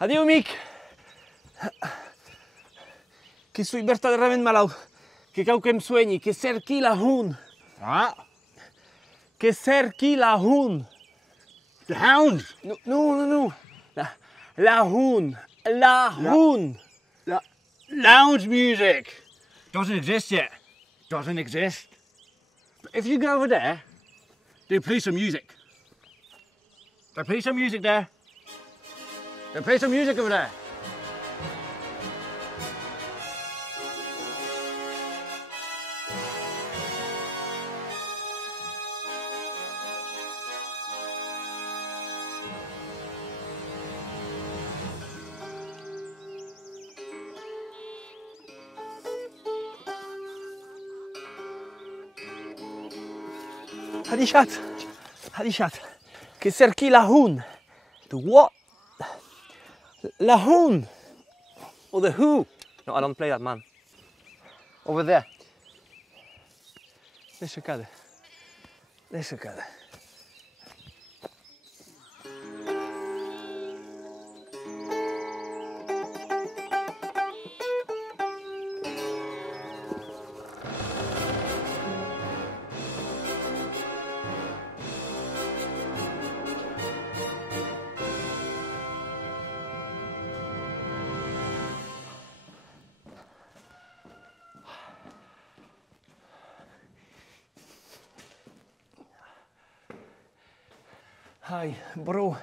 Adéu, amic. Que soy verdaderament malaut. Que cal que em sueñi. Que cerqui la hont. Ah, Que cerqui la hont. the hound. No, no, no, no. La hont. La hont. Lounge music. Doesn't exist yet. Doesn't exist. But if you go over there, they play some music. They play some music there. They play some music over there. Hadichat. Que cerqui la hont. The what? La hont. Or the who? No, I don't play that, man. Over there. Deixa cá. Deixa cá. Hi, bro.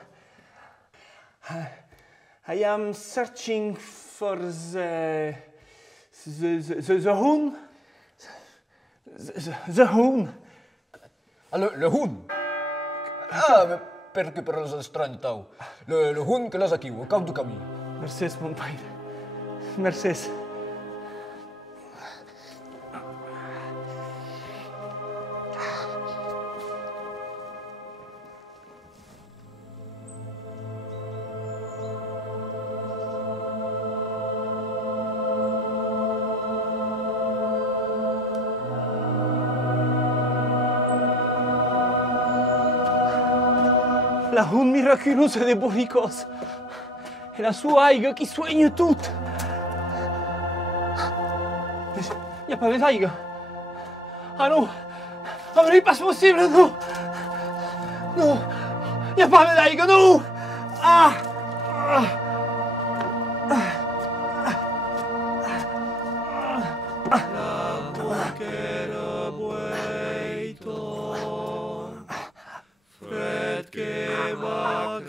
I am searching for the hont. The hont. Le hont. Ah, perché per la strana tau. Le hont que l'as aquí, au cap du camí. Mercès, mon pare. Mercès. La hont miraculeuse de Bouricos. Et la sua aiga qui soigne tout. Il n'y a pas d'aigua. Ah non. Ah mais c'est pas possible, non. Non. Il n'y a pas d'aigua, non. Ah. Fred che va